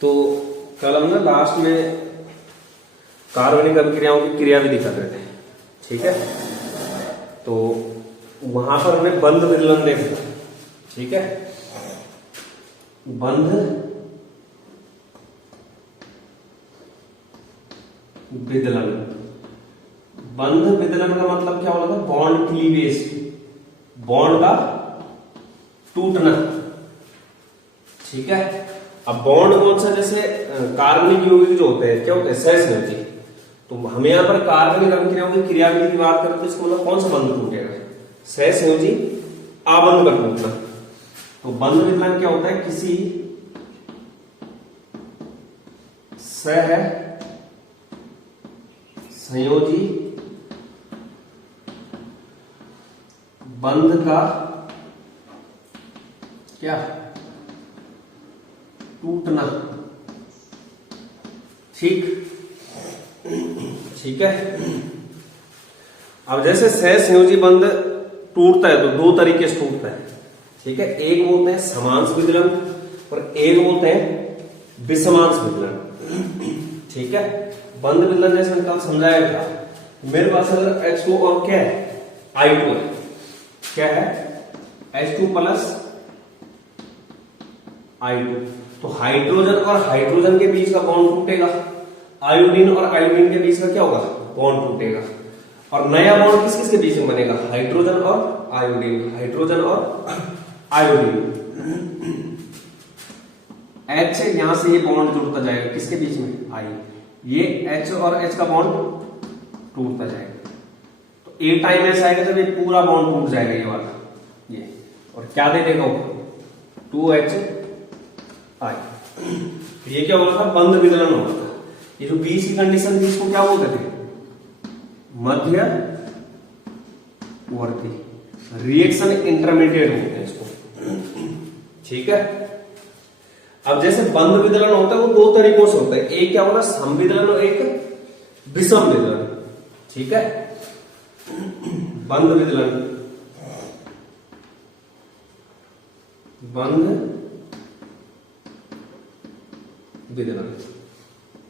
तो कल हम ना लास्ट में कार्बनिक अभिक्रियाओं की क्रियाविधि कर रहे थे, ठीक है। तो वहां पर हमें बंध विदलन देखा, ठीक है। बंध विदलन, बंध विदलन का मतलब क्या होता है? बॉन्ड क्लीवेज, बॉन्ड का टूटना, ठीक है। अब बॉन्ड कौन सा? जैसे कार्बनिक यौगिक जो होते हैं क्या होते हैं? सहसंयोजी। तो हम यहाँ पर कार्बनिक अभिक्रियाओं की क्रियाविधि की बात करते हैं, इसको मतलब कौन सा बंध टूटेगा? सहसंयोजी आबंध का टूटना। तो बंध विदलन क्या होता है? किसी सह संयोजी बंध का क्या टूटना, ठीक है। अब जैसे सहसंयोजी बंध टूटता है तो दो तरीके से टूटता है, ठीक है। एक बोलते हैं समांश विदलन और एक बोलते हैं विषमांश विदलन, ठीक है। बंध विदलन जैसे मैंने कल समझाया था, मेरे पास अगर H2 और क्या है? I2 है, क्या है? H2 plus I2। तो हाइड्रोजन और हाइड्रोजन के बीच का बॉन्ड टूटेगा, आयोडीन और आयोडीन के बीच का क्या होगा? बॉन्ड टूटेगा। और नया बॉन्ड किस किस के बीच में बनेगा? हाइड्रोजन और आयोडीन, हाइड्रोजन और आयोडीन। H यहां से ये बॉन्ड जुड़ता जाएगा, किसके बीच में? I। ये H और H का बॉन्ड टूटता जाएगा। तो एक टाइम ऐसा आएगा जब ये पूरा बॉन्ड टूट जाएगा, ये वाला, ये, और क्या दे देगा वो? 2HI। ये क्या होगा था? बंध विदलन होगा था। ये जो बीच की कंडीशन थी इसको क्या बोलते थे? मध्यवर्ती रिएक्शन इंटरमीडिएट बोलते हैं इसको, ठीक है। अब जैसे बंध विदलन होता है वो दो तरीकों से होता है, एक क्या होगा? समविदलन और एक विषम विदलन, ठीक है। बंध विदलन, बंध विदलन,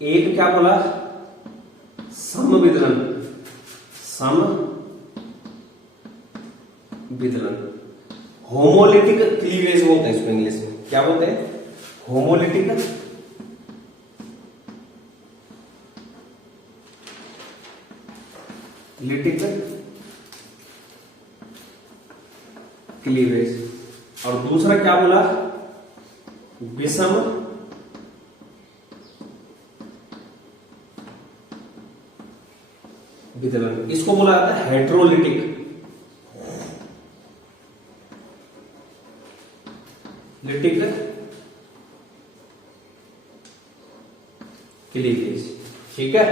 एक क्या बोला? समविदलन, सम विदलन। होमोलिटिक क्लीवेज बोलते हैं इसको इंग्लिश में, क्या बोलते हैं? Homolytic lytic cleavage. और दूसरा क्या बोला? विषम विदलन। इसको बोला जाता है हेट्रोलिटिक लिटिक क्लीवेज, ठीक है।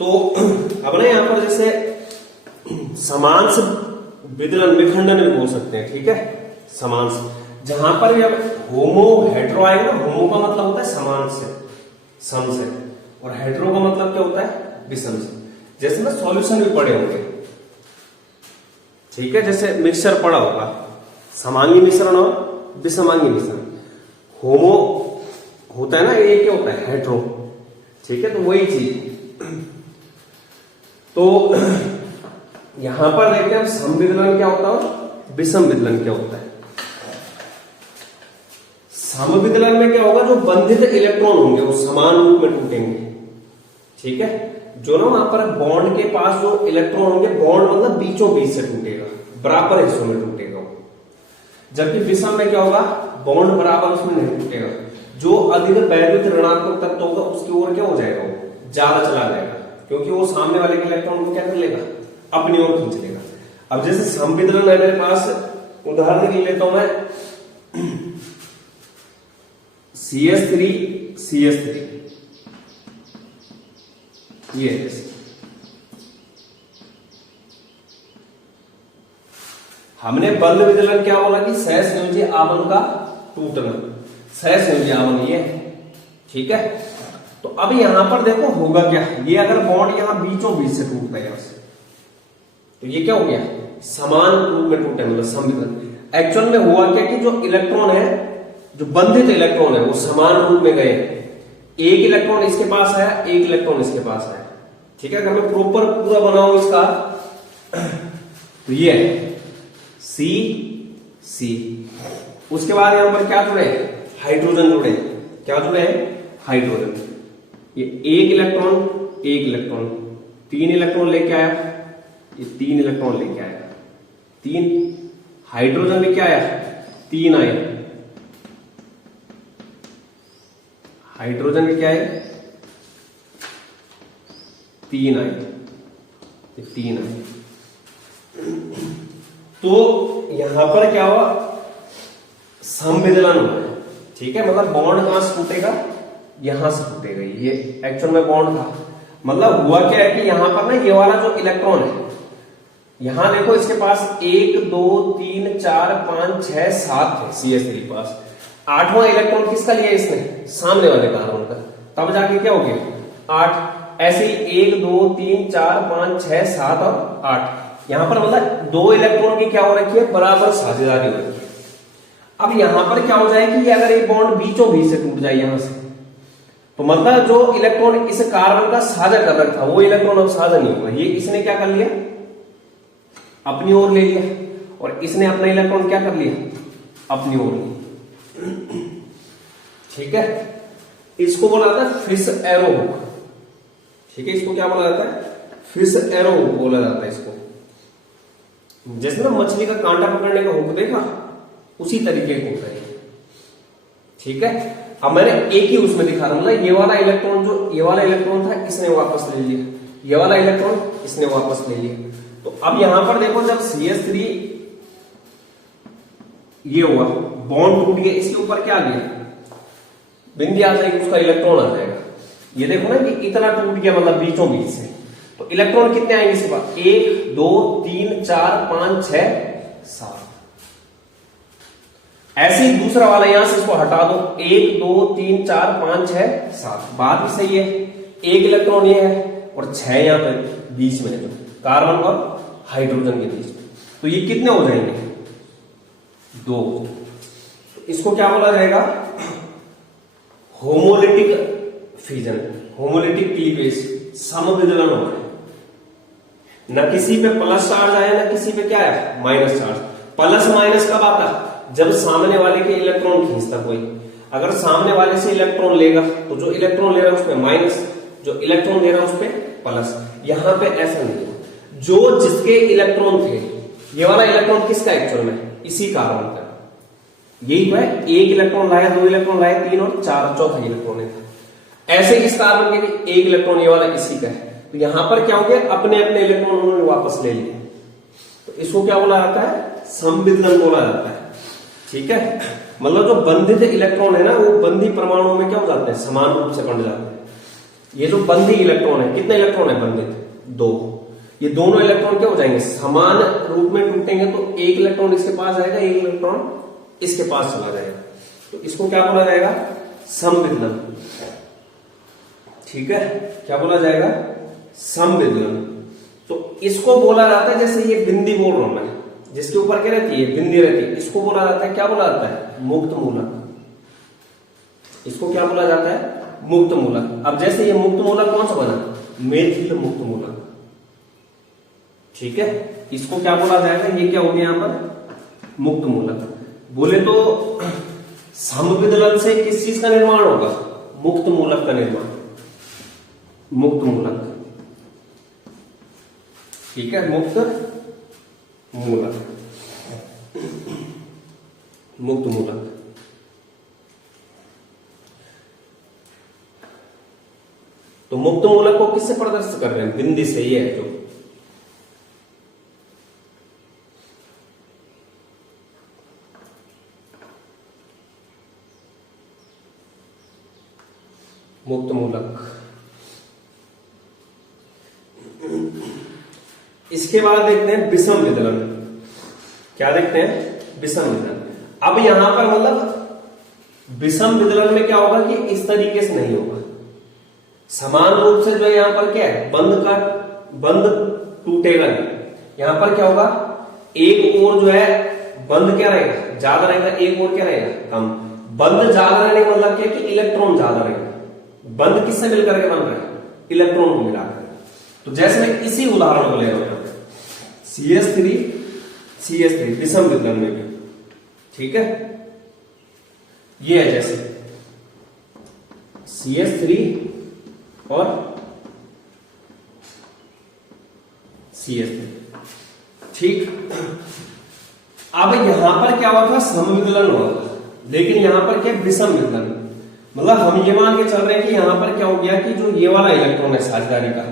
तो अब ना यहां पर जैसे समांश विदलन, विखंडन भी बोल सकते हैं, ठीक है। समांश, जहां पर भी अब होमो हेट्रो आएगा ना, होमो का मतलब होता है समान से, सम से, और हेट्रो का मतलब क्या होता है? विषम से। जैसे ना सॉल्यूशन भी पढ़े होंगे, ठीक है। जैसे मिक्सचर पढ़ा होगा, समांगी मिश्रण और विषमांगी मिश्रण। होमो होता है ना, ये क्या होता है? हेट्रो, ठीक है। तो वही चीज, तो यहां पर देखते हैं समविदलन क्या होता है, विषम विदलन क्या होता है। समविदलन में क्या होगा? जो बंधित इलेक्ट्रॉन होंगे वो समान रूप में टूटेंगे, ठीक है। जो ना वहां पर बॉन्ड के पास जो इलेक्ट्रॉन होंगे, बॉन्ड मतलब बीचों बीच से टूटेगा, बराबर हिस्सों में टूटेगा। जबकि विषम में क्या होगा? बॉन्ड बराबर उसमें नहीं टूटेगा। जो अधिक वैद्युत ऋणात्मक तत्व होगा उसकी ओर क्या हो जाएगा? वो ज्यादा चला जाएगा, क्योंकि वो सामने वाले के इलेक्ट्रॉन को क्या कर लेगा? अपनी ओर खींच लेगा। अब जैसे समविदलन है मेरे पास, उदाहरण के लिए लेता हूं मैं CH3 CH3, ये हमने बंध विदलन क्या बोला कि सहसंयोजी आबंध का टूटना, सहसंयोजी आबंध ये, ठीक है। तो अब यहां पर देखो होगा क्या? ये अगर बॉन्ड यहां बीचों बीच से टूटता है यहां से, तो ये क्या हो गया? समान रूप में टूटे, मतलब समविदलन। एक्चुअल में हुआ क्या कि जो इलेक्ट्रॉन है, जो बंधित इलेक्ट्रॉन है, वो समान रूप में गए, एक इलेक्ट्रॉन इसके पास है, एक इलेक्ट्रॉन इसके पास है। ठीक है, अगर मैं प्रॉपर पूरा बनाऊं इसका तो ये है सी सी। उसके बाद यहां पर क्या जुड़े, हाइड्रोजन जुड़े। क्या जुड़े हैं, हाइड्रोजन। ये एक इलेक्ट्रॉन, एक इलेक्ट्रॉन, 3 इलेक्ट्रॉन लेके आया, ये 3 इलेक्ट्रॉन लेके आया, 3 हाइड्रोजन भी क्या आया, 3 आए, हाइड्रोजन भी क्या है, 3 आए, 3 आए। तो यहां पर क्या हुआ, संविदलन हुआ है। ठीक है, मतलब बॉन्ड कहां से टूटेगा, यहां से टूटेगा। ये एक्चुअल में बॉन्ड था, मतलब हुआ क्या है कि यहां पर ना ये वाला जो इलेक्ट्रॉन है, यहां देखो इसके पास 1 2 3 4 5 6 7 है CH3 पास। 8वां इलेक्ट्रॉन किसका लिया इसने, सामने वाले कार्बन का, तब जाके क्या हो गया 8। ऐसे ही 1 2 3 4 5 6 7 और 8। यहां पर मतलब 2 इलेक्ट्रॉन की क्या हो रखी है, बराबर साझेदारी हो रखी है। अब यहां पर क्या हो जाएगी, ये अगर ये बॉन्ड बीचों बीच से टूट जाए यहां से, तो मतलब जो इलेक्ट्रॉन इस कार्बन का साझा कर रखा था वो इलेक्ट्रॉन अब साझा नहीं होगा। ये इसने क्या कर लिया, अपनी ओर ले लिया, और इसने अपना इलेक्ट्रॉन क्या कर लिया, अपनी ओर लिया। ठीक है, इसको बोला जाता है फिश एरो हुक। ठीक है, इसको क्या बोला जाता है, फिश एरो हुक बोला जाता है इसको। जैसे ना मछली का कांटा पकड़ने का हुक देखा, उसी तरीके का होता है। ठीक है, अब मैंने एक ही उसमें दिखा रहा हूं, मतलब ये वाला इलेक्ट्रॉन, जो ये वाला इलेक्ट्रॉन था इसने वापस ले लिया, ये वाला इलेक्ट्रॉन इसने वापस ले लिया। तो अब यहां पर देखो, जब CH3 ये हुआ, बॉन्ड टूट गया, इसके ऊपर क्या आ गया, बिंदी आ जाएगी, उसका इलेक्ट्रॉन आ जाएगा। ये देखो ना कि इतना टूट गया, मतलब बीचों बीच से। तो इलेक्ट्रॉन कितने आएंगे इसके पास, 1 2 3 4 5 6 7। ऐसे ही दूसरा वाला यहां से इसको हटा दो, 1 2 3 4 5 6 7। बात भी सही है, एक इलेक्ट्रॉन ये है और 6 यहां पर बीच में है, जो कार्बन और हाइड्रोजन के बीच में। तो ये कितने हो जाएंगे, 2। इसको क्या बोला जाएगा, होमोलिटिक फिजन, होमोलिटिक क्लीवेज, समविदलन हो रहा है। न किसी पे प्लस चार्ज आया, न किसी पे क्या है, माइनस चार्ज। प्लस माइनस कब आता, जब सामने वाले के इलेक्ट्रॉन खींचता कोई। अगर सामने वाले से इलेक्ट्रॉन लेगा तो जो इलेक्ट्रॉन ले रहा है उसपे माइनस, जो इलेक्ट्रॉन दे रहा है उसपे प्लस। यहां पे ऐसा नहीं है, जो जिसके इलेक्ट्रॉन थे, ये वाला इलेक्ट्रॉन किसका एक्चुअल में, इसी कार्बन का। यही है, एक इलेक्ट्रॉन लाया, 2 इलेक्ट्रॉन लाया, 3 और 4, चौथा इलेक्ट्रॉन है। ऐसे इस कार्बन के भी एक इलेक्ट्रॉन ये वाला इसी का है। तो यहां पर क्या हो गया, अपने अपने इलेक्ट्रॉन उन्होंने वापस ले लिए। तो इसको क्या बोला जाता है, संविदलन बोला जाता है। ठीक है, मतलब जो बंधित इलेक्ट्रॉन है ना, वो बंधी परमाणु में क्या हो जाते हैं, समान रूप से बंध जाते हैं। ये जो बंधी इलेक्ट्रॉन है, कितने इलेक्ट्रॉन है बंधित, 2। ये दोनों इलेक्ट्रॉन क्या हो जाएंगे, समान रूप में टूटेंगे। तो एक इलेक्ट्रॉन इसके पास आएगा, एक इलेक्ट्रॉन इसके पास चला जाएगा। तो इसको क्या बोला जाएगा, संविदलन। ठीक है, क्या बोला जाएगा, संविदलन। तो इसको बोला जाता है, जैसे ये बिंदी बोल रहा हूं मैं, जिसके ऊपर क्या रहती है, बिंदी रहती है, इसको बोला जाता है, क्या बोला जाता है, मुक्त मूलक। इसको क्या बोला जाता है, मुक्त मूलक। अब जैसे ये मुक्त मूलक कौन सा बना, मेथिल मुक्त मूलक। ठीक है, इसको क्या बोला जाएगा, ये क्या हो गया यहां पर, मुक्त मूलक। बोले तो समविदलन से किस चीज का निर्माण होगा, मुक्त मूलक का निर्माण, मुक्त मूलक। ठीक है, मुक्त मूलक, मुक्त मूलक। तो मुक्त मूलक को किससे प्रदर्शित कर रहे हैं, बिंदी से। ये है जो मुक्त मूलक। इसके बाद देखते हैं विषम विदलन। क्या देखते हैं, विषम विदलन। अब यहां पर मतलब विषम विदलन में क्या होगा कि इस तरीके से नहीं होगा, समान रूप से जो है यहां पर क्या है, बंध टूटेगा नहीं। यहां पर क्या होगा, एक ओर जो है बंध क्या रहेगा, ज्यादा रहेगा, एक ओर क्या रहेगा, कम। बंध ज्यादा रहने का मतलब क्या है कि इलेक्ट्रॉन ज्यादा रहेगा, बंध किससे मिलकर के बन रहा है? इलेक्ट्रॉन को मिलाकर। तो जैसे मैं इसी उदाहरण को ले रहा हूं, CH3 विषम विदलन में भी, ठीक है, ये है जैसे CH3 और CH3, ठीक। अब यहां पर क्या हुआ था? समविदलन हुआ था, लेकिन यहां पर क्या? विषम विदलन। मतलब हम ये मान के चल रहे हैं कि यहां पर क्या हो गया कि जो ये वाला इलेक्ट्रॉन है साझेदारी का,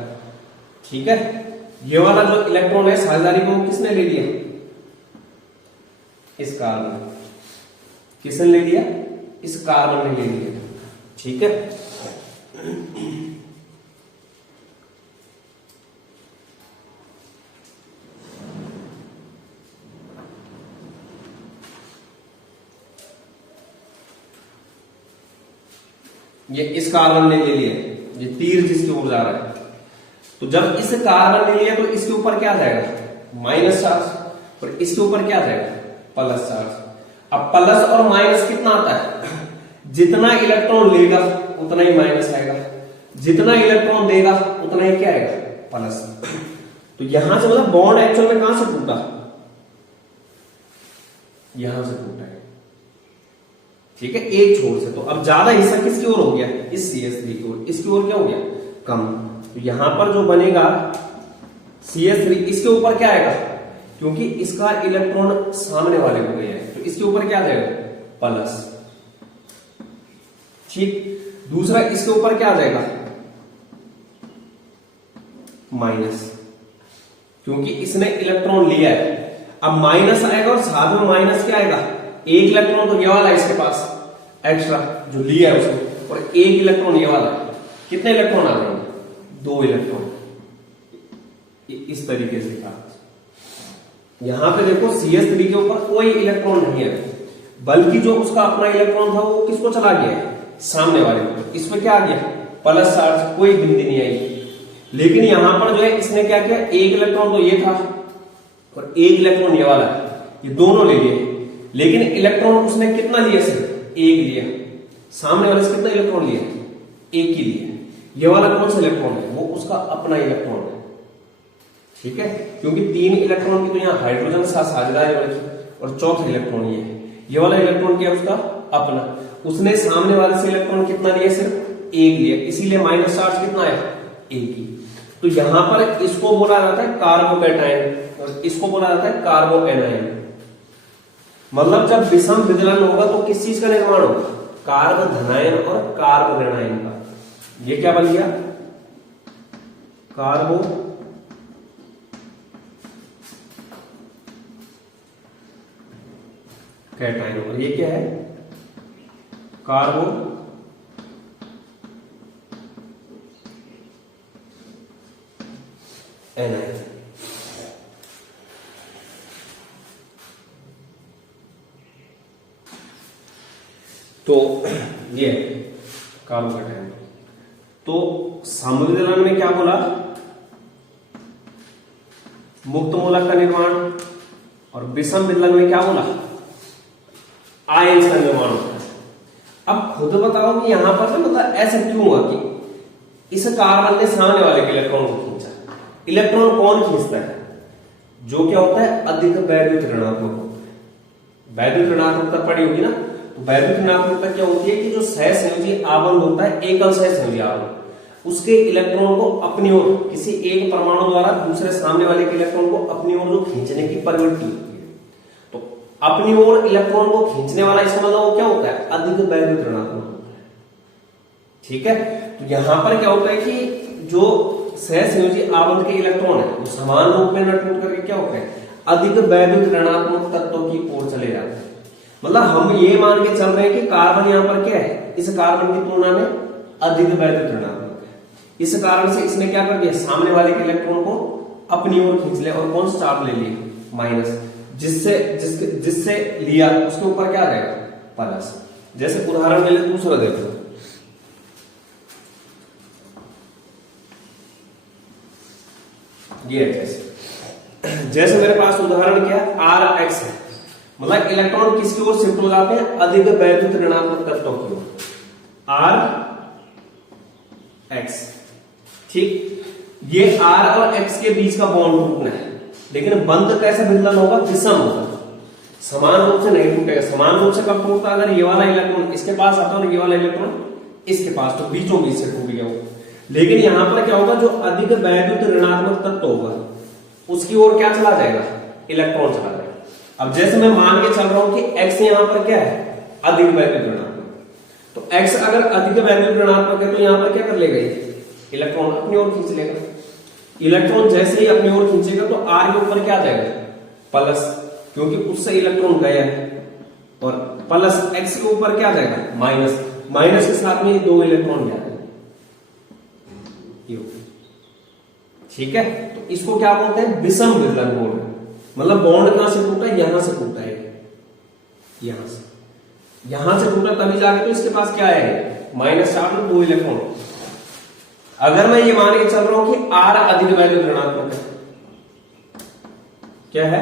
ठीक है, ये वाला जो इलेक्ट्रॉन है साझेदारी को किसने ले लिया? इस कार्बन। किसने ले लिया? इस कार्बन ने ले लिया, ठीक है। ये इस कार्बन ने ले लिया, ये तीर जिसकी ओर जा रहा है। तो जब इस कार्बन ने लिया तो इसके ऊपर क्या जाएगा? माइनस चार्ज, और इसके ऊपर क्या जाएगा? Plus charge. अब प्लस और माइनस कितना आता है? जितना इलेक्ट्रॉन लेगा उतना ही माइनस आएगा, जितना इलेक्ट्रॉन देगा उतना ही क्या आएगा? प्लस। तो यहां से मतलब बॉन्ड एक्चुअल में कहां से टूटा? यहां से टूटा है, ठीक है, एक छोर से। तो अब ज्यादा हिस्सा किसकी ओर हो गया? इस CH3 की ओर। इसकी ओर क्या हो गया? कम। तो यहां पर जो बनेगा CH3, इसके ऊपर क्या आएगा? क्योंकि इसका इलेक्ट्रॉन सामने वाले को गया है, तो इसके ऊपर क्या आ जाएगा? प्लस, ठीक। दूसरा, इसके ऊपर क्या आ जाएगा? माइनस, क्योंकि इसने इलेक्ट्रॉन लिया है। अब माइनस आएगा और साथ में माइनस क्या आएगा? एक इलेक्ट्रॉन तो ये वाला इसके पास एक्स्ट्रा जो लिया है उसको, और एक इलेक्ट्रॉन ये वाला। कितने इलेक्ट्रॉन आ रहे हैं? 2 इलेक्ट्रॉन। इस तरीके से था। यहां पे देखो CH3 के ऊपर कोई इलेक्ट्रॉन नहीं है, बल्कि जो उसका अपना इलेक्ट्रॉन था वो किसको चला गया है? सामने वाले को। इसमें क्या आ गया? प्लस चार्ज, कोई बिंदी नहीं आई। लेकिन यहां पर जो है इसने क्या किया? एक इलेक्ट्रॉन तो ये था और एक इलेक्ट्रॉन ये वाला, ये दोनों ले लिए। लेकिन इलेक्ट्रॉन उसने कितना लिया? सिर्फ एक लिया। सामने वाले से कितना इलेक्ट्रॉन लिया? एक ही लिया। ये वाला कौन सा इलेक्ट्रॉन है? वो उसका अपना इलेक्ट्रॉन है, ठीक है, क्योंकि 3 इलेक्ट्रॉन की तो यहाँ हाइड्रोजन के साथ साझेदारी बनी, और चौथा इलेक्ट्रॉन ये है। ये वाला इलेक्ट्रॉन क्या है? उसका अपना। उसने सामने वाले से इलेक्ट्रॉन कितना लिया? सिर्फ एक लिया, इसीलिए माइनस चार्ज कितना है? एक ही। तो यहां पर इसको बोला जाता है कार्बोकैटायन और इसको बोला जाता है कार्बोएनायन। मतलब जब विषम विदलन होगा तो किस चीज का निर्माण होगा? कार्ब धनायन और कार्ब ऋणायन का। ये क्या बन गया? कार्बो कैटायन। और ये क्या है? कार्बो एनायन। तो ये कार्बोकैटायन। तो समविदलन में क्या बोला? मुक्त मूलक का निर्माण। और विषम विदलन में क्या बोला? आयंस का निर्माण होता है। अब खुद बताओ कि यहां पर मतलब ऐसा क्यों हुआ कि इस कार्बन ने सामने वाले के इलेक्ट्रॉन को खींचा? इलेक्ट्रॉन कौन खींचता है? जो क्या होता है? अधिक वैद्युत ऋणात्मक। वैद्युत ऋणात्मकता पड़ी होगी ना, तो वैद्युत ऋणात्मकता क्या होती है कि जो सहसंयोजी आबंध होता है, एकल सहसंयोजी आबंध, उसके इलेक्ट्रॉन को अपनी ओर किसी एक परमाणु द्वारा दूसरे सामने वाले के इलेक्ट्रॉन को अपनी ओर जो खींचने की प्रवृत्ति होती है, तो अपनी ओर इलेक्ट्रॉन को खींचने वाला इसका मतलब वो क्या होता है? अधिक वैद्युत ऋणात्मक होता है, ठीक है। तो यहां पर क्या होता है कि जो सहसंयोजी आबंध के इलेक्ट्रॉन है वो समान रूप में न टूट करके क्या होता है? अधिक वैद्युत ऋणात्मक तत्वों की ओर चले जाते हैं। मतलब हम ये मान के चल रहे हैं कि कार्बन यहां पर क्या है? इस कार्बन की तुलना में अधिक वैद्युत ऋणात्मक है। इस कारण से इसने क्या कर दिया? सामने वाले के इलेक्ट्रॉन को अपनी ओर खींच लिया और कौन सा चार्ज ले लिया? माइनस। जिससे लिया उसके ऊपर क्या रहेगा? प्लस। जैसे उदाहरण के लिए दूसरा देखो, ये जैसे मेरे पास उदाहरण क्या है? Rx है, मतलब इलेक्ट्रॉन किसकी ओर शिफ्ट हो जाते हैं? अधिक वैद्युत ऋणात्मक तत्वों की ओर। एक्स। ठीक, ये आर और एक्स के बीच का बॉन्ड टूटना है, लेकिन बंध कैसे विदलन होगा? विषम होगा, समान रूप से नहीं टूटेगा। समान रूप से कब टूटता? अगर ये वाला इलेक्ट्रॉन इसके पास आता है और ये वाला इलेक्ट्रॉन इसके पास, तो बीचों बीच से टूट गया वो। लेकिन यहां पर क्या होगा? जो अधिक वैद्युत ऋणात्मक तत्व होगा उसकी ओर क्या चला जाएगा? इलेक्ट्रॉन चला जाएगा। अब जैसे मैं मान के चल रहा हूं कि x यहां पर क्या है? अधिक वैद्युत ऋणात्मक, तो x अगर अधिक वैद्युत ऋणात्मक है तो यहां पर क्या कर लेगा? इलेक्ट्रॉन अपनी ओर खींच लेगा। इलेक्ट्रॉन जैसे ही अपनी ओर खींचेगा तो r के ऊपर क्या आ जाएगा? प्लस, क्योंकि उससे इलेक्ट्रॉन गया है, और प्लस x के ऊपर क्या आ जाएगा? माइनस। माइनस के साथ में दो इलेक्ट्रॉन भी आ जाएंगे। ठीक है, तो इसको क्या बोलते हैं? विषम विदलन बोल रहे हैं। मतलब बॉन्ड कहां से टूटा? यहां से टूटा है, यहां से टूटा, तभी जाके तो इसके पास क्या है? माइनस चार्ज और दो इलेक्ट्रॉन। अगर मैं ये मान के चल रहा हूं कि आर अधिक वैद्युत ऋणात्मक है, क्या है?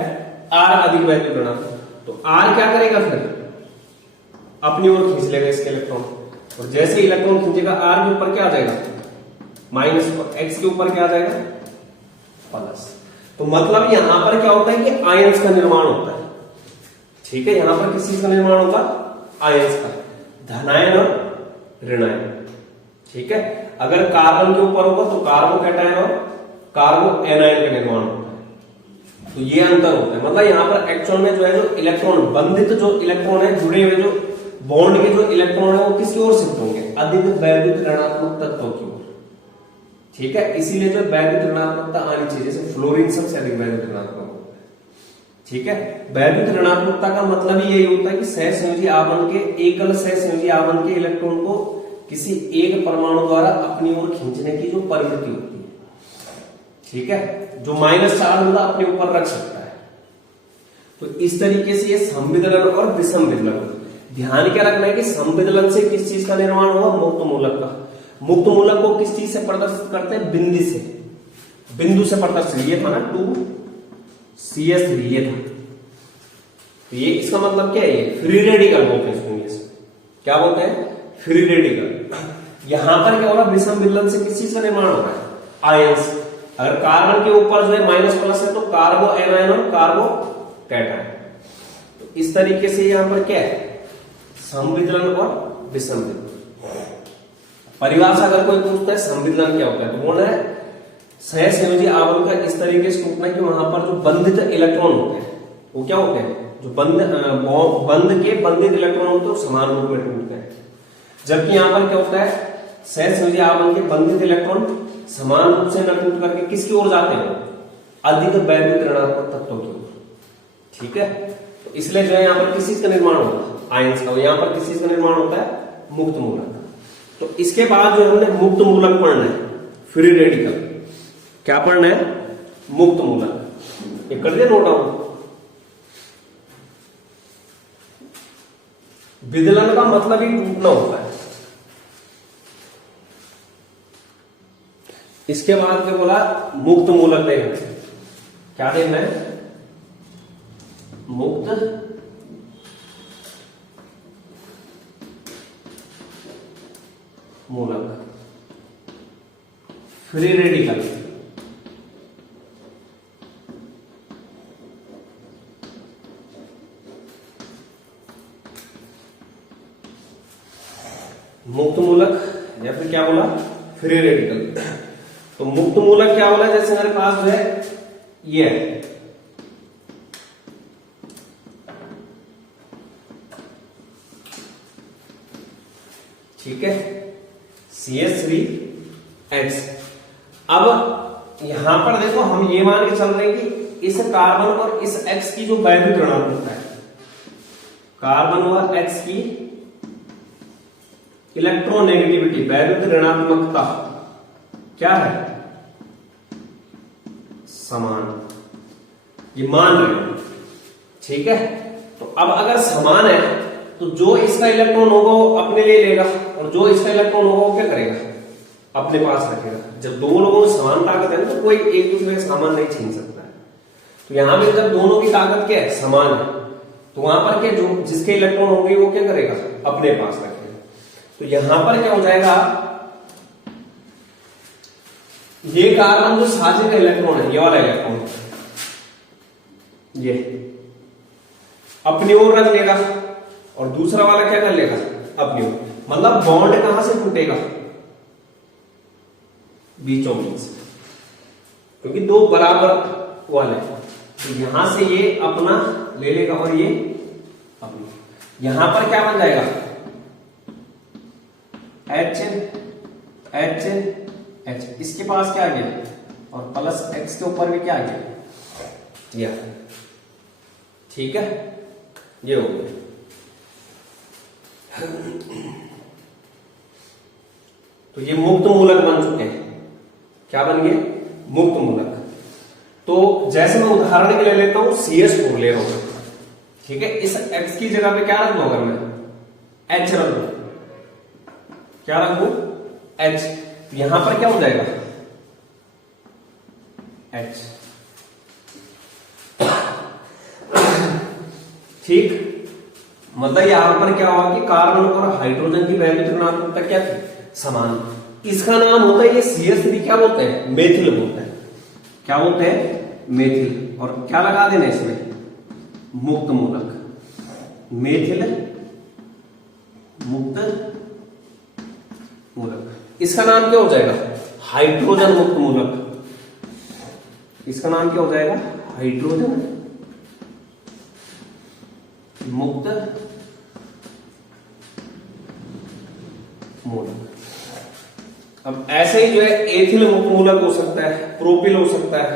आर अधिक वैद्युत ऋणात्मक, तो आर क्या करेगा? फिर अपनी ओर खींच लेगा इसके इलेक्ट्रॉन, और जैसे इलेक्ट्रॉन खींचेगा आर के ऊपर क्या आ जाएगा? माइनस, और एक्स के ऊपर क्या आ जाएगा? प्लस। तो मतलब यहां पर क्या होता है कि आयंस का निर्माण होता है। ठीक है, यहां पर किस चीज का निर्माण होगा? आयंस का, धनायन और ऋणायन। ठीक है, अगर कार्बन के ऊपर होगा तो कार्बोकैटायन और कार्बो एनायन का निर्माण होता है। तो ये अंतर होता है। मतलब यहां पर एक्चुअल में जो है, जो इलेक्ट्रॉन बंधित जो इलेक्ट्रॉन है, जुड़े हुए जो बॉन्ड के जो इलेक्ट्रॉन है, वो किसकी ओर शिफ्ट होंगे? अधिक वैद्युत ऋणात्मक तत्वों की ओर। ठीक है, इसीलिए जो वैद्युत ऋणात्मकता आनी चाहिए, जैसे फ्लोरीन सबसे अधिक वैद्युत ऋणात्मक होता है। ठीक है, वैद्युत ऋणात्मकता का मतलब ही यही होता है कि सहसंयोजी आवरण के, एकल सहसंयोजी आवरण के इलेक्ट्रॉन को किसी एक परमाणु द्वारा अपनी ओर खींचने की जो प्रवृत्ति होती है। ठीक है, जो माइनस चार्ज होता अपने ऊपर रख सकता है। तो इस तरीके से ये संविदलन और विषम विदलन। ध्यान क्या रखना है कि संविदलन से किस चीज का निर्माण हुआ? मुक्त मूलक का। मुक्त मूलक को किस चीज से प्रदर्शित करते हैं? बिंदु से, बिंदु से प्रदर्शित। ये था ना 2CS3, ये था। तो ये इसका मतलब क्या है? ये फ्री रेडिकल बोलते हैं इसको। क्या बोलते हैं? Free radical. यहां पर क्या हो रहा है? विषम विदलन से किस चीज का निर्माण हो रहा है? आयंस। अगर कार्बन के ऊपर जो है माइनस प्लस है तो कार्बो एनायन और कार्बो कैटायन। तो इस तरीके से यहां पर क्या है? संविदलन और विषम विदलन। परिभाषा अगर कोई पूछता है संविदलन क्या होता है, तो बोलना है सहसंयोजी आवरण का इस तरीके से टूटना है कि वहां पर जो बंधित इलेक्ट्रॉन होते हैं वो क्या होते हैं? जो बंध के बंधित इलेक्ट्रॉन होते हैं वो समान रूप में टूटते हैं। जबकि यहां पर क्या होता है? सहसंयोजी आवरण के बंधित इलेक्ट्रॉन समान रूप से न टूट करके किसकी ओर जाते हैं? अधिक वैद्युत ऋणात्मक तत्वों की ओर। ठीक है, तो इसलिए जो है यहाँ पर किस चीज का निर्माण होता है? आयंस का। यहाँ पर किस चीज का निर्माण होता है? मुक्त मूलक। तो इसके बाद जो हमने मुक्त मूलक पढ़ना है, फ्री रेडिकल। क्या पढ़ना है? मुक्त मूलक। ये कर दिया नोट डाउन। विदलन का मतलब ही टूटना होता है। इसके बाद क्या बोला? मुक्त मूलक देखना। क्या देखना है? मुक्त मूलक, फ्री रेडिकल। मुक्त मूलक या फिर क्या बोला? Free radical. तो मुक्त मूलक क्या बोला? जैसे हमारे पास जो है ये है, ठीक है, CH3X। अब यहां पर देखो हम ये मान के चल रहे हैं कि इस कार्बन और इस X की जो वैद्युत ऋणात्मकता है, कार्बन और X की इलेक्ट्रोनेगेटिविटी, वैद्युत ऋणात्मकता क्या है? समान। ये मान रहे हैं। ठीक है, तो अब अगर समान है तो जो इसका इलेक्ट्रॉन होगा वो अपने लिए लेगा, और जो इसका इलेक्ट्रॉन होगा वो क्या करेगा? अपने पास रखेगा। जब दो लोगों में समान ताकत है तो कोई एक दूसरे का सामान नहीं छीन सकता है। तो यहां पे जब दोनों की ताकत क्या है? समान है, तो वहां पर क्या, जो जिसके इलेक्ट्रॉन होंगे वो क्या करेगा? अपने पास रखेगा। तो यहां पर क्या हो जाएगा? ये कार्बन जो साझे का इलेक्ट्रॉन है, ये वाला इलेक्ट्रॉन ये अपनी ओर रख लेगा और दूसरा वाला क्या कर लेगा, अपनी ओर। मतलब बॉन्ड कहां से टूटेगा, बीचों बीच, क्योंकि दो बराबर वाले, तो यहां से ये अपना ले लेगा और ये अपना, यहां पर क्या बन जाएगा, H H H, इसके पास क्या आ गया, और प्लस X के ऊपर भी क्या आ गया, यह, ठीक है, ये हो गया। तो ये मुक्त मूलक बन चुके हैं, क्या बन गए, मुक्त मूलक। तो जैसे मैं उदाहरण के लिए लेता हूं CH4 ले रहा हूं, ठीक है, इस X की जगह पे क्या रख दूं, अगर मैं H रख दूं, क्या रख दूं, H, तो यहां पर क्या हो जाएगा, H, ठीक। मतलब यहां पर क्या हुआ कि कार्बन और हाइड्रोजन की वैल्यू ऋणात्मकता क्या थी, समान। इसका नाम होता है, ये CH3 क्या बोलते हैं, मेथिल बोलते हैं, क्या बोलते हैं, मेथिल। और क्या लगा देना इसमें, मुक्त मूलक, मेथिल मुक्त मूलक। इसका नाम क्या हो जाएगा, हाइड्रोजन मुक्त मूलक। इसका नाम क्या हो जाएगा, हाइड्रोजन मुक्त मूलक। अब ऐसे ही जो है एथिल मुक्त मूलक हो सकता है, प्रोपिल हो सकता है,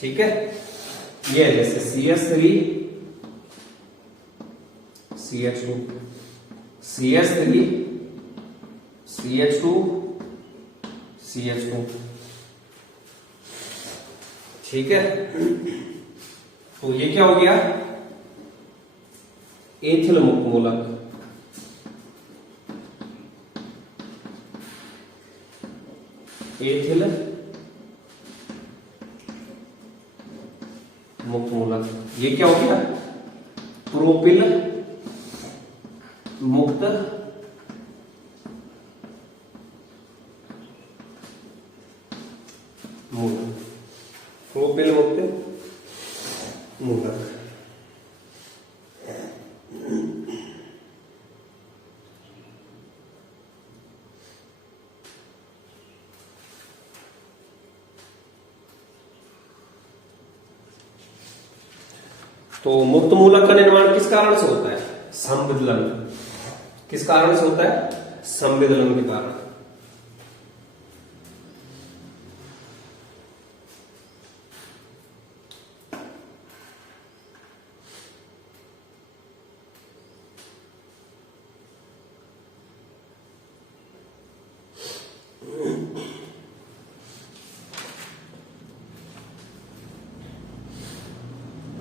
ठीक है। ये जैसे CH3 CH2 CH3 CH2 CH2, ठीक है। तो ये क्या हो गया, एथिल मुक्त मूलक। एथिल मुक्त मूलक, ये क्या हो गया, प्रोपिल मुक्त मूलक, प्रोपिल मुक्त मूलक। तो मुक्त मूलक का निर्माण किस कारण से होता है, संविदलन। किस कारण से होता है, संविदलन के कारण।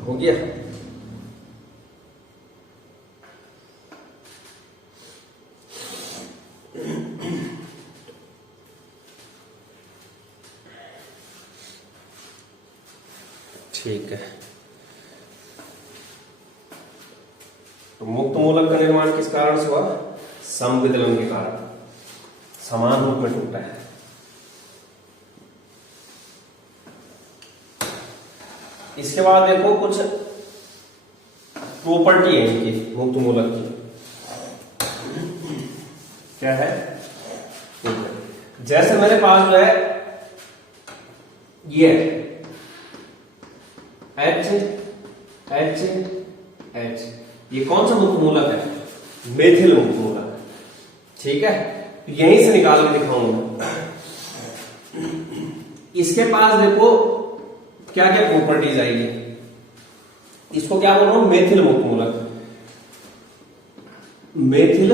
हो गया। ठीक है, तो मुक्त मूलक का निर्माण किस कारण से हुआ, संविदलन के कारण, समान रूप में टूटा है। इसके बाद देखो कुछ प्रॉपर्टी है इनकी, मुक्त मूलक की, क्या है, जैसे मेरे पास जो है ये H H H, ये कौन सा मुक्त मूलक है, मेथिल मुक्त मूलक, ठीक है। तो यहीं से निकाल के दिखाऊंगा। इसके पास देखो क्या क्या प्रॉपर्टीज आएगी, इसको क्या बोल रहा हूं, मेथिल मुक्त मूलक, मेथिल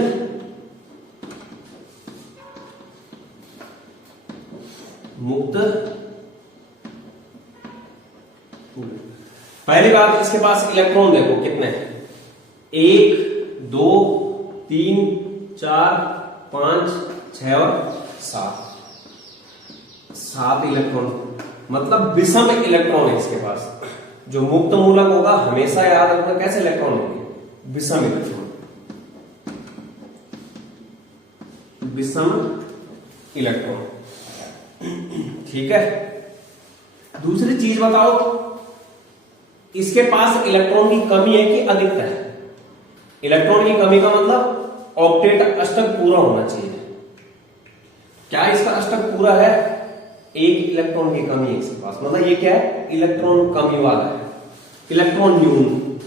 मुक्त। पहली बात, इसके पास इलेक्ट्रॉन देखो कितने हैं, 1 2 3 4 5 6 और 7 इलेक्ट्रॉन, मतलब विषम इलेक्ट्रॉन है इसके पास। जो मुक्त मूलक होगा हमेशा याद रखना कैसे इलेक्ट्रॉन होंगे, विषम इलेक्ट्रॉन, विषम इलेक्ट्रॉन। ठीक है। दूसरी चीज बताओ, इसके पास इलेक्ट्रॉन की कमी है कि अधिकता है? इलेक्ट्रॉन की कमी का मतलब ऑक्टेट अष्टक पूरा होना चाहिए। क्या इसका अष्टक पूरा है? एक इलेक्ट्रॉन की कमी है इसके पास, मतलब ये क्या है? इलेक्ट्रॉन कमी वाला है, इलेक्ट्रॉन न्यून,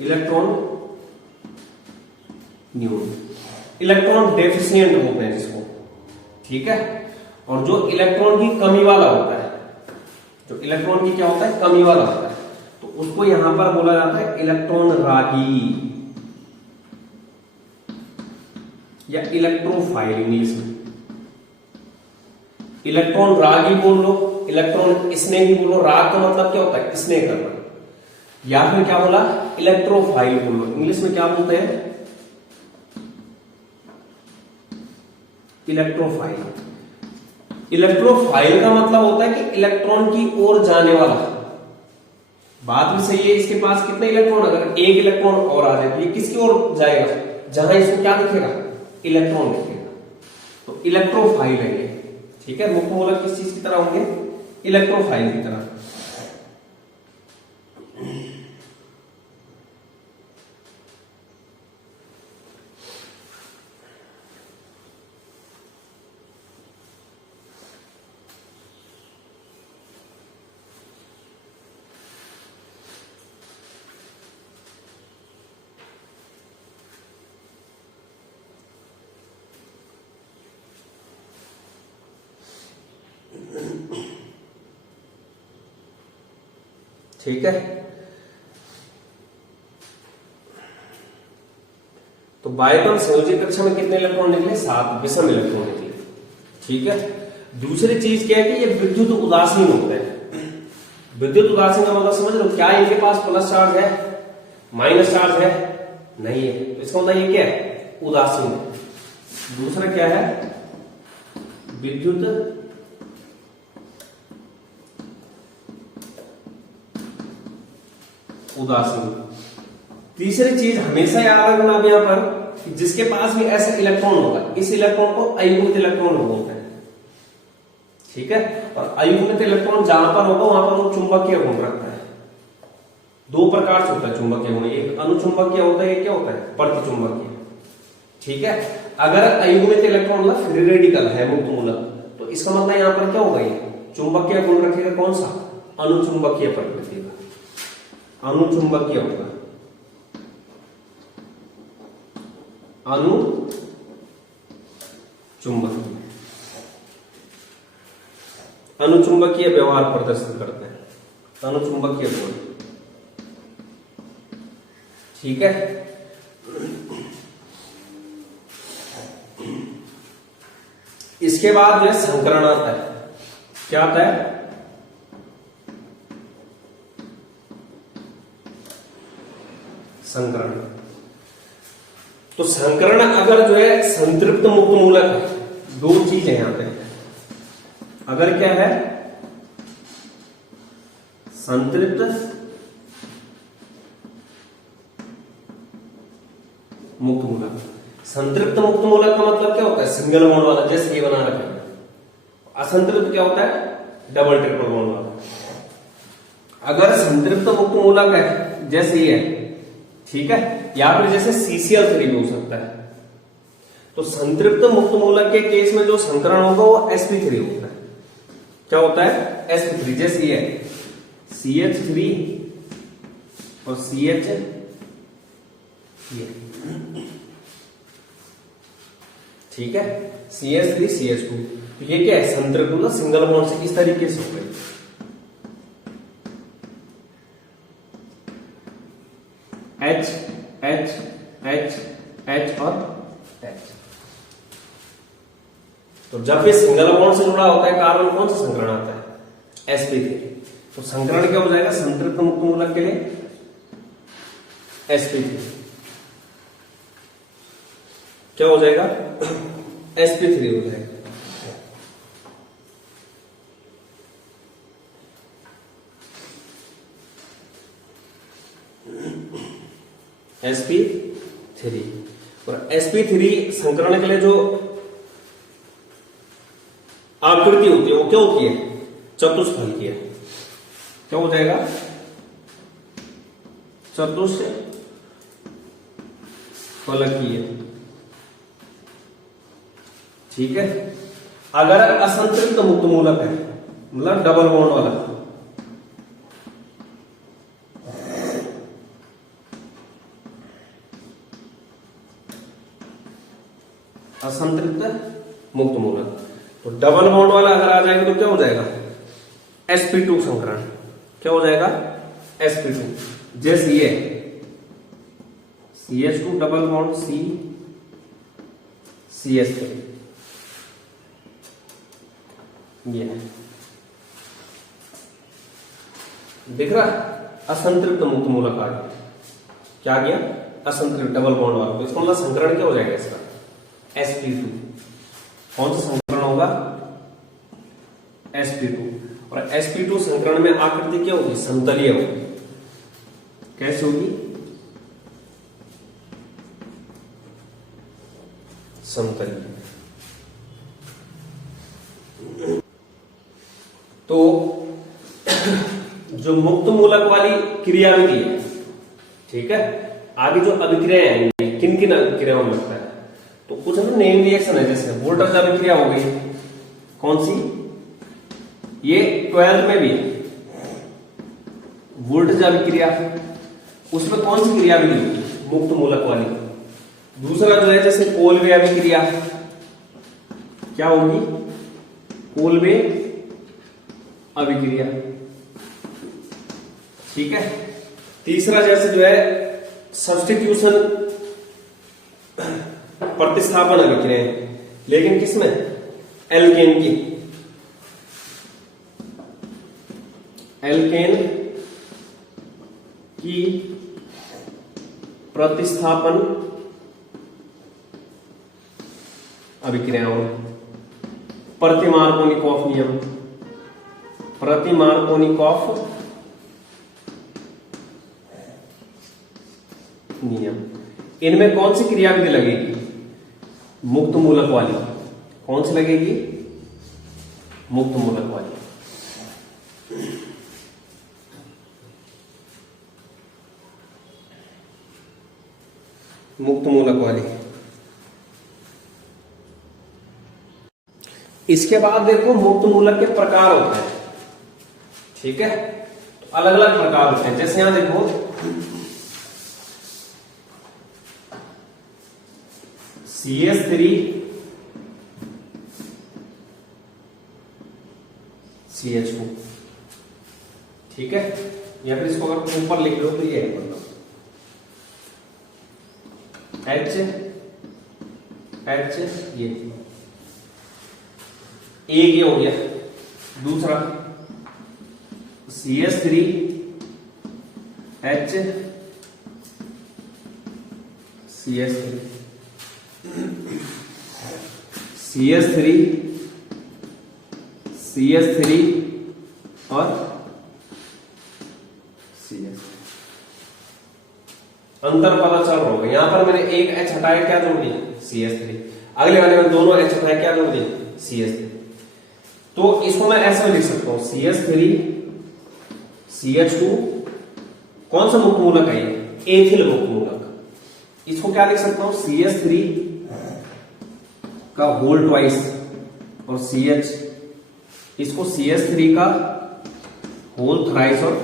इलेक्ट्रॉन न्यून, इलेक्ट्रॉन डेफिशिएंट बोलते हैं जिसको, ठीक है। और जो इलेक्ट्रॉन की कमी वाला होता है, जो इलेक्ट्रॉन की क्या होता है? कमी वाला होता है, तो उसको यहां पर बोला जाता है इलेक्ट्रॉन रागी या इलेक्ट्रोफाइल इंग्लिश में। इलेक्ट्रॉन रागी बोल लो, इलेक्ट्रॉन स्नेही बोलो। राग का मतलब क्या होता है? स्नेह करना। या फिर क्या बोला? इलेक्ट्रोफाइल बोल लो। इंग्लिश में क्या बोलते हैं? इलेक्ट्रोफाइल। इलेक्ट्रोफाइल का मतलब होता है कि इलेक्ट्रॉन की ओर जाने वाला। बात भी सही है, इसके पास कितने इलेक्ट्रॉन, अगर एक इलेक्ट्रॉन और आ जाए तो ये किसकी ओर जाएगा? जहां इसको क्या दिखेगा? इलेक्ट्रॉन दिखेगा, तो इलेक्ट्रोफाइल है ये, ठीक है। मुख्य मूलक किस चीज की तरह होंगे? इलेक्ट्रोफाइल की तरह। ठीक है। तो बायतम संयोजी कक्षा में कितने इलेक्ट्रॉन निकले? 7 विषम इलेक्ट्रॉन निकले, ठीक है। दूसरी चीज क्या है कि ये विद्युत उदासीन होते हैं। विद्युत उदासीन का मतलब समझ लो, क्या इनके पास प्लस चार्ज है, माइनस चार्ज है? नहीं है, तो इसका मतलब ये क्या है? उदासीन है। दूसरा क्या है? विद्युत उदासीन। तीसरी चीज हमेशा याद रखना अब यहां पर कि जिसके पास भी ऐसा इलेक्ट्रॉन होगा, इस इलेक्ट्रॉन को अयुग्मित इलेक्ट्रॉन बोलते हैं, ठीक है। और अयुग्मित इलेक्ट्रॉन जहां पर होगा वहां पर वो चुंबकीय गुण रखता है। 2 प्रकार से होता है चुंबकीय गुण, एक अनुचुंबकीय होता है, एक क्या होता है? प्रतिचुंबकीय, ठीक है। अगर अयुग्मित इलेक्ट्रॉन मतलब फ्री रेडिकल है, मुक्त मूलक, तो इसका मतलब यहां पर क्या होगा? ये चुंबकीय गुण रखेगा कौन सा? अनुचुंबकीय प्रकृति का, अनुचुंबकीय होगा, अनुचुंबकीय, अनुचुंबकीय व्यवहार प्रदर्शित करते हैं, अनुचुंबकीय गुण, ठीक है। इसके बाद जो है संकरण आता है। क्या आता है? संकरण। तो संकरण अगर जो है संतृप्त मुक्त मूलक है, 2 चीज है यहां पे। अगर क्या है? संतृप्त मुक्त मूलक। संतृप्त मुक्त मूलक का मतलब क्या होता है? सिंगल बॉन्ड वाला, जैसे ये बना रखा है। असंतृप्त क्या होता है? डबल ट्रिपल बॉन्ड वाला। अगर संतृप्त मुक्त मूलक है जैसे ये है, ठीक है, या फिर जैसे CCl3 भी हो सकता है, तो संतृप्त मुक्त मूलक के केस में जो संकरण होगा वो sp3 होता है। क्या होता है? sp3। जैसे ये है CH3 और CH, ये ठीक है, CH3 CH2, तो ये क्या है? संतृप्त मतलब सिंगल बॉन्ड से इस तरीके से हो गई। H H H H और H। तो जब ये सिंगल बॉन्ड से जुड़ा होता है कार्बन, कौन सा संकरण आता है? sp3। तो संकरण क्या हो जाएगा संतृप्त मुक्त मूलक के लिए? sp3। क्या हो जाएगा? sp3 हो जाएगा। sp3। और sp3 संकरण के लिए जो आकृति होती है वो क्या होती है, चतुष्फल की है। क्या हो जाएगा, चतुष्फलकीय। ठीक है। अगर असंतृप्त मुक्त मूलक है, मतलब डबल बॉन्ड वाला, असंतृप्त मुक्त मूलक, तो डबल बॉन्ड वाला अगर आ जाएगा तो क्या हो जाएगा, sp2 संकरण। क्या हो जाएगा, sp2। जैसे ये CH2 डबल बॉन्ड CH3, ये दिख रहा, असंतृप्त मुक्त मूलक आ गया। क्या गया, असंतृप्त डबल बॉन्ड वाला, तो इसका मतलब संकरण क्या हो जाएगा इसका, sp2। कौन सा संकरण होगा, sp2। और sp2 संकरण में आकृति क्या होगी, समतलीय होगी। कैसे होगी, समतलीय। तो जो मुक्त मूलक वाली क्रियाविधि है, ठीक है, आगे जो अभिक्रियाएं आएंगी, किन किन अभिक्रियाओं में लगता है, तो कुछ ना नेम रिएक्शन है, जैसे वोल्टेज अभिक्रिया हो गई, कौन सी, ये 12th में भी वोल्टेज अभिक्रिया, उसमें कौन सी क्रियाविधि होगी, मुक्त मूलक वाली। दूसरा जो है जैसे कोलवे अभिक्रिया, क्या होगी, कोलवे अभिक्रिया। ठीक है। तीसरा जैसे जो है सब्स्टिट्यूशन, प्रतिस्थापन अभिक्रिया, लेकिन किसमें, एल्केन की, एल्केन की प्रतिस्थापन अभिक्रियाओं, प्रतिमार्कोनिकॉफ नियम, प्रतिमार्कोनिकॉफ नियम, इनमें कौन सी क्रियाविधि लगेगी, मुक्त मूलक वाली। कौन सी लगेगी, मुक्त मूलक वाली। मुक्त मूलक वाली। इसके बाद देखो मुक्त मूलक के प्रकार होते हैं। ठीक है, तो अलग अलग प्रकार होते हैं। जैसे यहां देखो CH3 CH2, ठीक है, या फिर इसको अगर ऊपर लिख लो तो ये है, मतलब H ये एक ये हो गया। दूसरा CH3 H CH3 CH3 CH3 और CH3। अंतर पता चल रहा होगा। यहां पर मैंने एक H हटाया, क्या जोड़ दिया, CH3। अगले वाले में दोनों H हटाया, क्या जोड़ दिया, CH3। तो इसको मैं ऐसे लिख सकता हूं, CH3 CH2, कौन सा मुक्त मूलक है, एथिल मुक्त मूलक। इसको क्या लिख सकता हूं, CH3 का होल ट्वाइस और CH, इसको CH3 का होल थ्राइस और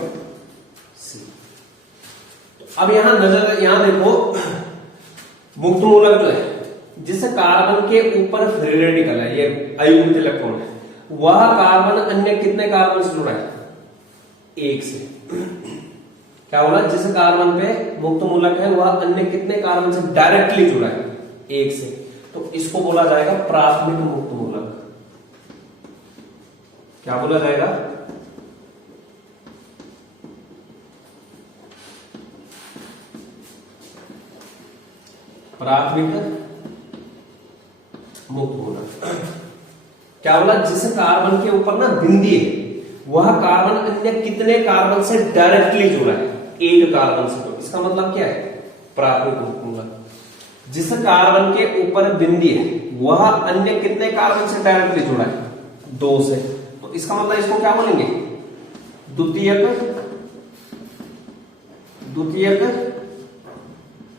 C। अब यहां नजर, यहां देखो मुक्त मूलक जो है जिस कार्बन के ऊपर फ्री रेडिकल है, ये अयुग्मित इलेक्ट्रॉन है, वह कार्बन अन्य कितने कार्बन से जुड़ा है, एक से। क्या बोला, जिस कार्बन पे मुक्त मूलक है वह अन्य कितने कार्बन से डायरेक्टली जुड़ा है, एक से। तो इसको बोला जाएगा प्राथमिक मुक्त मूलक। क्या बोला जाएगा, प्राथमिक मुक्त मूलक। क्या बोला, जिस कार्बन के ऊपर ना बिंदी है वह कार्बन अन्य कितने कार्बन से डायरेक्टली जुड़ा है, एक कार्बन से। तो इसका मतलब क्या है, प्राथमिक मुक्त मूलक। जिस कार्बन के ऊपर बिंदी है वह अन्य कितने कार्बन से डायरेक्टली जुड़ा है, 2 से, तो इसका मतलब इसको क्या बोलेंगे, द्वितीयक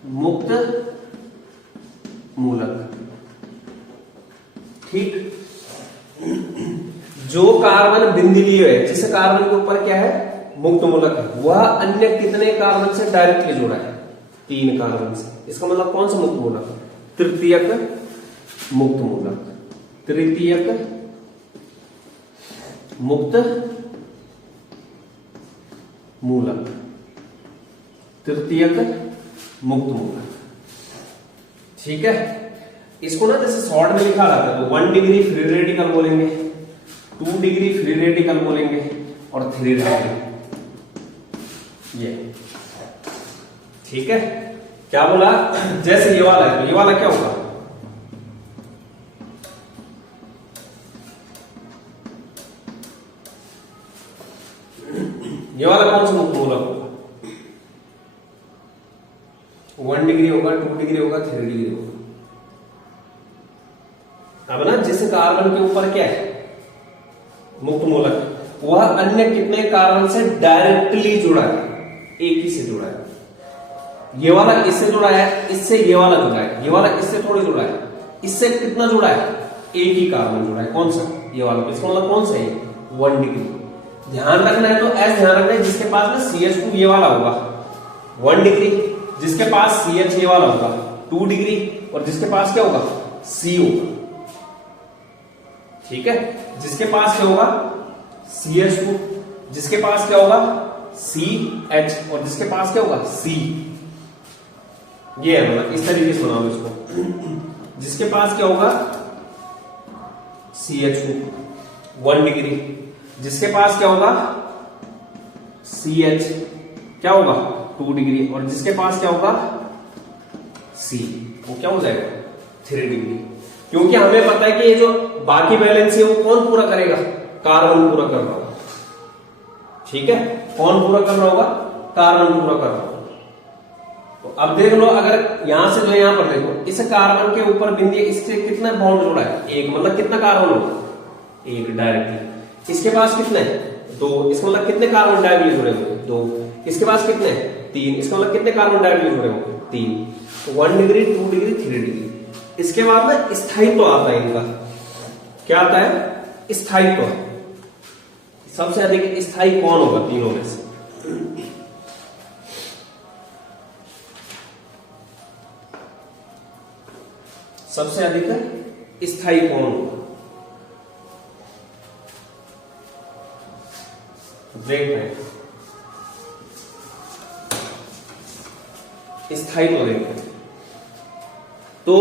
मुक्त मूलक। ठीक, जो कार्बन बिंदुलीय है, जिस कार्बन के ऊपर क्या है, मुक्त मूलक है, वह अन्य कितने कार्बन से डायरेक्टली जुड़ा है, 3 कार्बन से। इसका मतलब कौन सा मुक्त मूलक, तृतीयक मुक्त मूलक, तृतीयक मुक्त मूलक, तृतीयक मुक्त मूलक। ठीक है, इसको ना जैसे शॉर्ट में लिखा रहता है तो 1 डिग्री फ्री रेडिकल बोलेंगे, 2 डिग्री फ्री रेडिकल बोलेंगे और 3 रेडिकल, ये। ठीक है, क्या बोला, जैसे ये वाला है तो ये वाला क्या होगा, ये वाला कौन सा मुक्त मूलक होगा, 1 डिग्री होगा, 2 डिग्री होगा, 3 डिग्री होगा। अब ना जिस कार्बन के ऊपर क्या है, मुक्त मूलक, वह अन्य कितने कार्बन से डायरेक्टली जुड़ा है, एक ही से जुड़ा है। ये वाला इससे जुड़ा है, इससे ये वाला जुड़ा है, ये वाला इससे थोड़ी जुड़ा है, इससे कितना जुड़ा है, एक ही कार्बन जुड़ा है, कौन सा, ये वाला। इसका मतलब कौन सा है, 1 डिग्री। ध्यान रखना है तो ऐसे ध्यान रखना है, जिसके पास ना CH2 ये वाला होगा 1 डिग्री, जिसके पास CH ये वाला होगा 2 डिग्री, और जिसके पास क्या होगा, C होगा। ठीक है, जिसके पास क्या होगा, CH2, जिसके पास क्या होगा, CH, और जिसके पास क्या होगा, C। ये है, मतलब इस तरीके से बनाओ इसको, जिसके पास क्या होगा, CH2 1 डिग्री, जिसके पास क्या होगा, CH क्या होगा, 2 डिग्री, और जिसके पास क्या होगा, C, वो क्या हो जाएगा, 3 डिग्री। क्योंकि हमें पता है कि ये जो बाकी बैलेंस है वो कौन पूरा करेगा, कार्बन पूरा कर रहा होगा। ठीक है, कौन पूरा कर रहा होगा, कार्बन पूरा कर रहा होगा। तो अब देख लो, अगर यहां से जो यहां पर देखो, इस कार्बन के ऊपर बिंदु, इससे कितना बॉन्ड जुड़ा है, 1, मतलब कितना कार्बन होगा, 1 डायरेक्टली। इसके पास कितने, 2, इसका मतलब कितने कार्बन डायरेक्टली जुड़े होंगे, 2। इसके पास कितने, 3, इसका मतलब कितने कार्बन डायरेक्टली जुड़े होंगे, 3। तो 1 डिग्री, 2 डिग्री, 3 डिग्री। इसके बाद में स्थायित्व आता है इनका, क्या आता है, स्थायित्व। सबसे अधिक स्थायी कौन होगा तीनों में से, सबसे अधिक स्थायी कौन होगा, देख रहे हैं, स्थायित्व देखते हैं। तो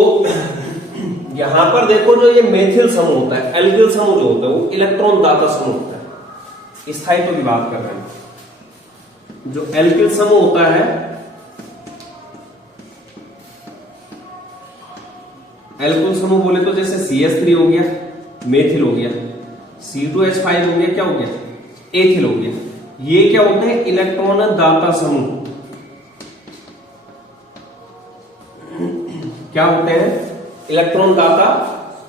यहां पर देखो, जो ये मेथिल समूह होता है, एल्किल समूह जो होता है, वो इलेक्ट्रॉन दाता समूह होता है। स्थायित्व की बात कर रहे हैं। जो एल्किल समूह होता है, एल्किल समूह बोले तो जैसे CH3 हो गया, मेथिल हो गया, C2H5 हो गया, क्या हो गया, एथिल हो गया। ये क्या होते हैं, इलेक्ट्रॉन दाता समूह। क्या होते हैं, इलेक्ट्रॉन दाता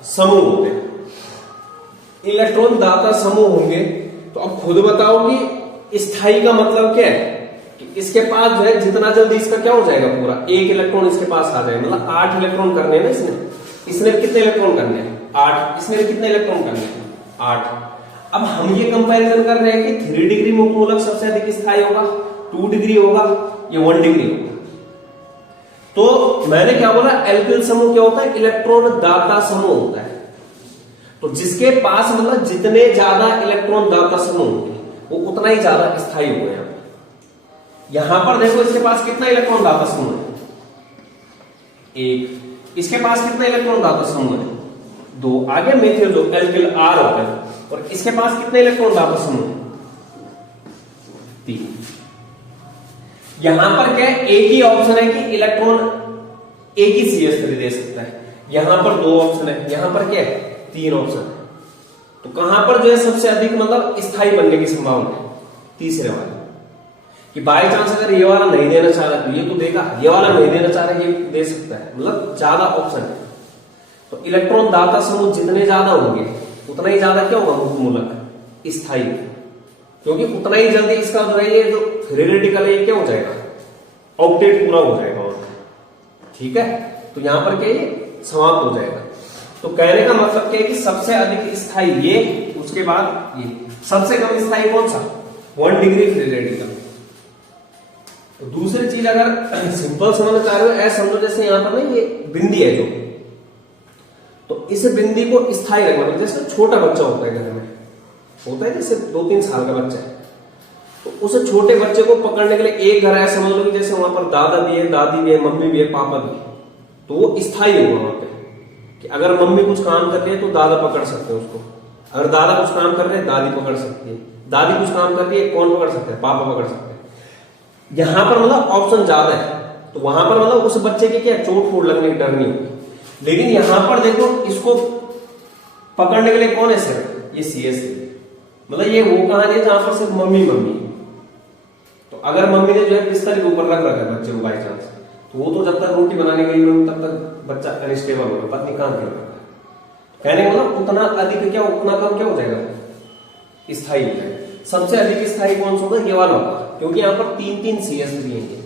समूह होते हैं। इलेक्ट्रॉन दाता समूह होंगे तो अब खुद बताओ कि स्थायी का मतलब क्या है, कि इसके पास जो है जितना जल्दी इसका क्या हो जाएगा, पूरा 1 इलेक्ट्रॉन इसके पास आ जाएगा। मतलब 8 इलेक्ट्रॉन करने हैं ना इसने कितने इलेक्ट्रॉन करने हैं, 8। इसने कितने इलेक्ट्रॉन करने हैं, 8। अब हम ये कंपैरिजन कर रहे हैं कि 3 डिग्री मुक्त मूलक सबसे अधिक स्थायी होगा, 2 डिग्री होगा, या 1 डिग्री होगा। तो मैंने क्या बोला, एल्किल समूह क्या होता है, इलेक्ट्रॉन दाता समूह होता है। तो जिसके पास मतलब जितने ज्यादा इलेक्ट्रॉन दाता समूह होंगे वो उतना ही ज्यादा स्थायी होगा। यहां पर देखो, इसके पास कितना इलेक्ट्रॉन दाता समूह है, 1। इसके पास कितना इलेक्ट्रॉन दाता समूह है, 2। आगे मेथिल जो एल्किल R होता है, और इसके पास कितने इलेक्ट्रॉन दाता समूह है, 3। यहां पर क्या है, एक ही ऑप्शन है कि इलेक्ट्रॉन एक ही CH3 दे सकता है। यहां पर 2 ऑप्शन है, यहां पर क्या है, 3 ऑप्शन है। तो कहां पर जो है सबसे अधिक मतलब स्थायी बनने की संभावना है, तीसरे वाले कि बाई चांस अगर ये वाला नहीं देना चाह रहा तो ये तो देगा, ये वाला नहीं देना चाह रहा ये दे सकता है, मतलब ज्यादा ऑप्शन है। तो इलेक्ट्रॉन दाता समूह जितने ज्यादा होंगे उतना ही ज्यादा क्या होगा मुक्त मूलक स्थायी, क्योंकि उतना ही जल्दी इसका जो है ये जो फ्री रेडिकल है ये क्या हो जाएगा, ऑक्टेट पूरा हो जाएगा और ठीक है। तो यहां पर क्या ये समाप्त हो जाएगा। तो कहने का मतलब क्या है कि सबसे अधिक स्थायी ये, उसके बाद ये, सबसे कम स्थायी कौन सा, 1 डिग्री फ्री रेडिकल। तो दूसरी चीज अगर सिंपल समझना चाह रहे हो, ऐसा समझो जैसे यहां पर ना ये बिंदी है जो, तो इस बिंदी को स्थायी रखना, जैसे छोटा बच्चा होता है घर में, होता है जैसे 2-3 साल का बच्चा है, तो उस छोटे बच्चे को पकड़ने के लिए एक घर है, समझ लो कि जैसे वहां पर दादा भी है, दादी भी है, मम्मी भी है, पापा भी है, तो वो स्थायी होगा वहां पे कि अगर मम्मी कुछ काम कर रही है तो दादा पकड़ सकते हैं उसको, अगर दादा कुछ काम कर रहे हैं दादी पकड़ सकती है, दादी कुछ काम कर रही है कौन पकड़ सकता है, पापा पकड़ सकते हैं। यहां पर मतलब ऑप्शन ज्यादा है, तो वहां पर मतलब उस बच्चे की क्या चोट फूट लगने की डर नहीं होगी। लेकिन यहां पर देखो इसको पकड़ने के लिए कौन है सिर्फ ये CS, मतलब ये वो कहानी है जहां पर सिर्फ मम्मी मम्मी। तो अगर मम्मी ने जो है बिस्तर के ऊपर रख रखा है बच्चे को बाई चांस, तो वो तो जब तक रोटी बनाने गई तब तक बच्चा अनस्टेबल होगा, पत्नी काम कर रहा है। कहने का मतलब उतना अधिक क्या, उतना कम क्या हो जाएगा, स्थायी हो जाएगा। सबसे अधिक स्थायी कौन सा होगा, ये वाला होगा, क्योंकि यहाँ पर 3-3 CS दिएंगे,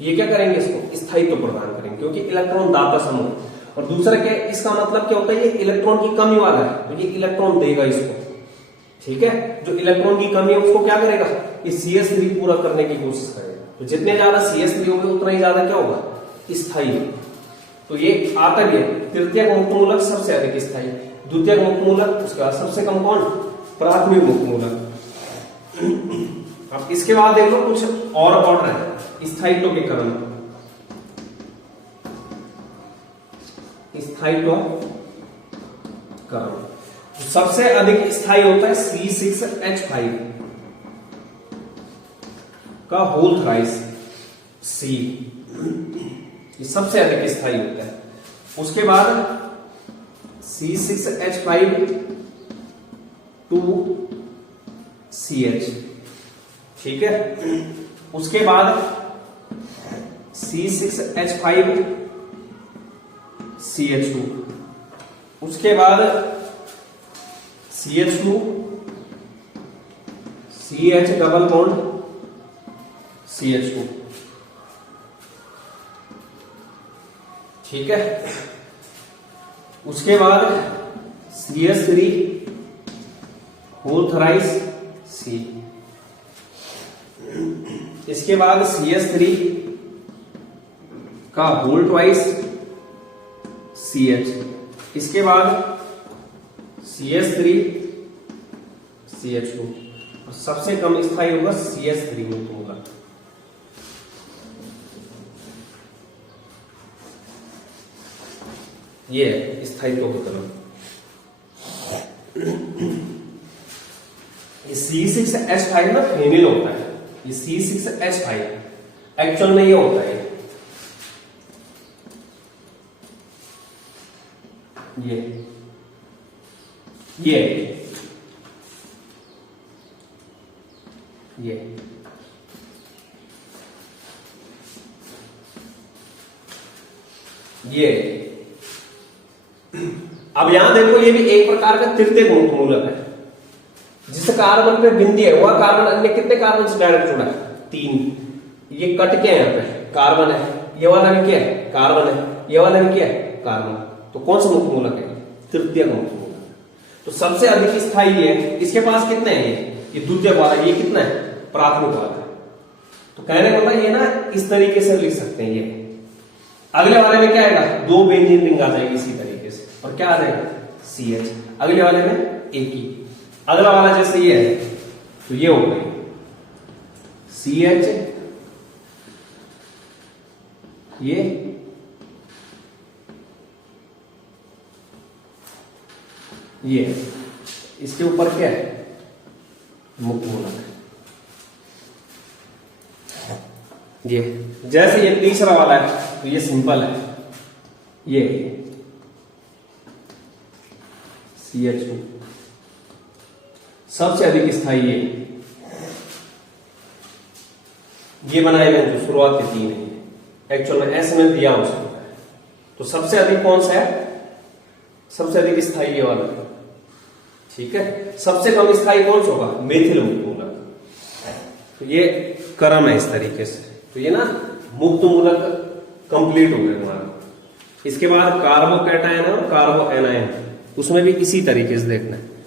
ये क्या करेंगे, इसको स्थायित्व प्रदान करेंगे, क्योंकि इलेक्ट्रॉन दाता समूह। और दूसरा क्या है, इसका मतलब क्या होता है, ये इलेक्ट्रॉन की कमी वाला है, तो ये इलेक्ट्रॉन देगा इसको, ठीक है। जो इलेक्ट्रॉन की कमी है उसको क्या करेगा, ये CS3 पूरा करने की कोशिश करेगा। तो जितने ज्यादा CS3 होंगे उतना ही ज्यादा क्या होगा, स्थायी। तो ये आता भी है, तृतीयक मुक्त मूलक सबसे अधिक स्थायी, द्वितीयक मुक्त मूलक, उसके बाद सबसे कम कौन, प्राथमिक मुक्त मूलक। अब इसके बाद देख लो कुछ और ऑर्डर है स्थायित्व के क्रम, स्थायित्व क्रम। सबसे अधिक स्थायी होता है C6H5 का होल थ्राइस C, ये सबसे अधिक स्थायी होता है। उसके बाद C6H5 2CH, ठीक है। उसके बाद C6H5 CH2, उसके बाद CH2 CH double bond CH2, ठीक है। उसके बाद CS3 होल थ्राइस C, इसके बाद CS3 का होल ट्वाइस CH, इसके बाद CS3 CH2, और सबसे कम स्थायी होगा CS3 मुक्त मूलक। ये स्थायित्व की तरफ ये C6H5 ना फेनिल होता है, ये C6H5 एक्चुअल में ये होता है, ये अब यहां देखो ये भी एक प्रकार का तृतीयक मुक्त मूलक है, जिस कार्बन पे बिंदी है वह कार्बन अन्य कितने कार्बन से डायरेक्ट जुड़ा है, 3। ये कट क्या है, यहाँ पे कार्बन है, ये वाला भी क्या है, कार्बन है, ये वाला भी क्या है, कार्बन। तो कौन सा मुक्त मूलक है, तृतीयक मुक्त मूलक। तो सबसे अधिक स्थायी है, इसके पास कितने हैं, ये द्वितीयक वाला, ये कितना है, प्राथमिक वाला। तो कहने का मतलब ये ना इस तरीके से लिख सकते हैं। ये अगले वाले में क्या आएगा, 2 बेंजीन रिंग आ जाएगी इसी तरीके से, और क्या आ जाएगा, CH। अगले वाले में एक ही, अगला वाला जैसे ये है तो ये हो गई CH, ये इसके ऊपर क्या है, मुक्त मूलक। ये जैसे ये तीसरा वाला है तो ये सिंपल है, ये CH2 सबसे अधिक स्थायी ये बनाए गए जो शुरुआत के 3 है, एक्चुअल में ऐसे में दिया उसको। तो सबसे अधिक कौन सा है, सबसे अधिक स्थायी ये वाला, ठीक है। सबसे कम स्थायी कौन सा होगा? मेथिल मुक्त मूलक। तो ये क्रम है इस तरीके से। तो ये ना मुक्त मूलक कंप्लीट हो गया तुम्हारा। इसके बाद कार्बोकैटायन और कार्बो एनायन, उसमें भी इसी तरीके से देखना है।